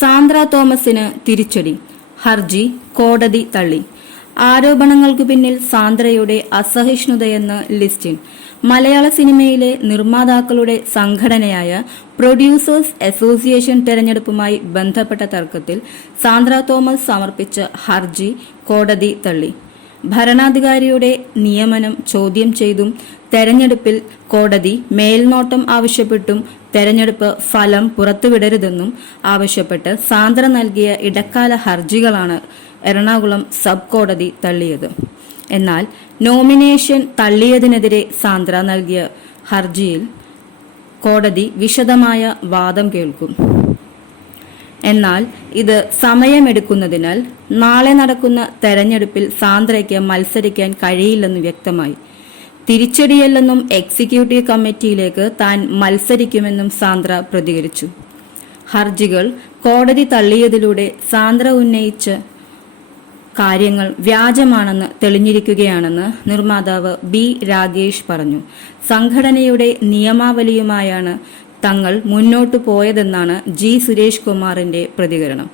സാന്ദ്ര തോമസിന് തിരിച്ചടി. ഹർജി കോടതി തള്ളി. ആരോപണങ്ങൾക്ക് പിന്നിൽ സാന്ദ്രയുടെ അസഹിഷ്ണുതയെന്ന് ലിസ്റ്റിൻ. മലയാള സിനിമയിലെ നിർമ്മാതാക്കളുടെ സംഘടനയായ പ്രൊഡ്യൂസേഴ്സ് അസോസിയേഷൻ തെരഞ്ഞെടുപ്പുമായി ബന്ധപ്പെട്ട തർക്കത്തിൽ സാന്ദ്ര തോമസ് സമർപ്പിച്ച ഹർജി കോടതി തള്ളി. ഭരണാധികാരിയുടെ നിയമനം ചോദ്യം ചെയ്തും തെരഞ്ഞെടുപ്പിൽ കോടതി മേൽനോട്ടം ആവശ്യപ്പെട്ടും തെരഞ്ഞെടുപ്പ് ഫലം പുറത്തുവിടരുതെന്നും ആവശ്യപ്പെട്ട് സാന്ദ്ര നൽകിയ ഇടക്കാല ഹർജികളാണ് എറണാകുളം സബ് കോടതി തള്ളിയത്. എന്നാൽ നോമിനേഷൻ തള്ളിയതിനെതിരെ സാന്ദ്ര നൽകിയ ഹർജിയിൽ കോടതി വിശദമായ വാദം കേൾക്കും. എന്നാൽ ഇത് സമയമെടുക്കുന്നതിനാൽ നാളെ നടക്കുന്ന തെരഞ്ഞെടുപ്പിൽ സാന്ദ്രയ്ക്ക് മത്സരിക്കാൻ കഴിയില്ലെന്ന് വ്യക്തമായി. തിരിച്ചടിയല്ലെന്നും എക്സിക്യൂട്ടീവ് കമ്മിറ്റിയിലേക്ക് താൻ മത്സരിക്കുമെന്നും സാന്ദ്ര പ്രതികരിച്ചു. ഹർജികൾ കോടതി തള്ളിയതിലൂടെ സാന്ദ്ര ഉന്നയിച്ച കാര്യങ്ങൾ വ്യാജമാണെന്ന് തെളിഞ്ഞിരിക്കുകയാണെന്ന് നിർമ്മാതാവ് ബി രാഗേഷ് പറഞ്ഞു. സംഘടനയുടെ നിയമാവലിയുമായാണ് തങ്ങൾ മുന്നോട്ടു പോയതെന്നാണ് ജി സുരേഷ് കുമാറിന്റെ പ്രതികരണം.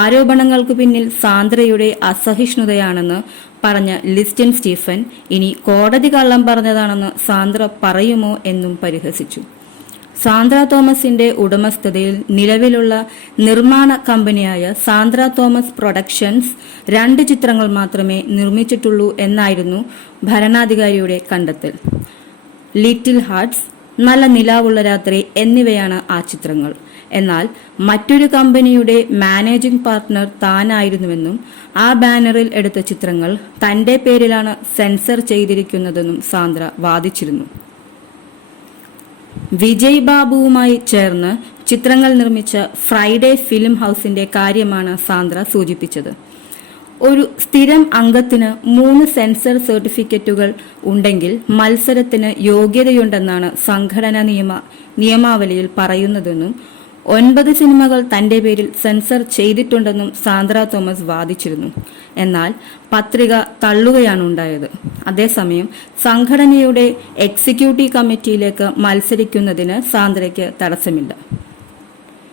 ആരോപണങ്ങൾക്ക് പിന്നിൽ സാന്ദ്രയുടെ അസഹിഷ്ണുതയാണെന്ന് പറഞ്ഞ ലിസ്റ്റിൻ സ്റ്റീഫൻ ഇനി കോടതി കള്ളം പറഞ്ഞതാണെന്ന് സാന്ദ്ര പറയുമോ എന്നും പരിഹസിച്ചു. സാന്ദ്ര തോമസിന്റെ ഉടമസ്ഥതയിൽ നിലവിലുള്ള നിർമ്മാണ കമ്പനിയായ സാന്ദ്ര തോമസ് പ്രൊഡക്ഷൻസ് 2 ചിത്രങ്ങൾ മാത്രമേ നിർമ്മിച്ചിട്ടുള്ളൂ എന്നായിരുന്നു ഭരണാധികാരിയുടെ കണ്ടെത്തൽ. ലിറ്റിൽ ഹാർട്ട്സ്, നല്ല നിലാവുള്ള രാത്രി എന്നിവയാണ് ആ ചിത്രങ്ങൾ. എന്നാൽ മറ്റൊരു കമ്പനിയുടെ മാനേജിംഗ് പാർട്ട്ണർ താനായിരുന്നുവെന്നും ആ ബാനറിൽ എടുത്ത ചിത്രങ്ങൾ തന്റെ പേരിലാണ് സെൻസർ ചെയ്തിരിക്കുന്നതെന്നും സാന്ദ്ര വാദിച്ചിരുന്നു. വിജയ് ബാബുവുമായി ചേർന്ന് ചിത്രങ്ങൾ നിർമ്മിച്ച ഫ്രൈഡേ ഫിലിം ഹൌസിന്റെ കാര്യമാണ് സാന്ദ്ര സൂചിപ്പിച്ചത്. ഒരു സ്ഥിരം അംഗത്തിന് 3 സെൻസർ സർട്ടിഫിക്കറ്റുകൾ ഉണ്ടെങ്കിൽ മത്സരത്തിന് യോഗ്യതയുണ്ടെന്നാണ് സംഘടനാ നിയമാവലിയിൽ പറയുന്നതെന്നും 9 സിനിമകൾ തന്റെ പേരിൽ സെൻസർ ചെയ്തിട്ടുണ്ടെന്നും സാന്ദ്ര തോമസ് വാദിച്ചിരുന്നു. എന്നാൽ പത്രിക തള്ളുകയാണുണ്ടായത്. അതേസമയം സംഘടനയുടെ എക്സിക്യൂട്ടീവ് കമ്മിറ്റിയിലേക്ക് മത്സരിക്കുന്നതിന് സാന്ദ്രയ്ക്ക് തടസ്സമില്ല.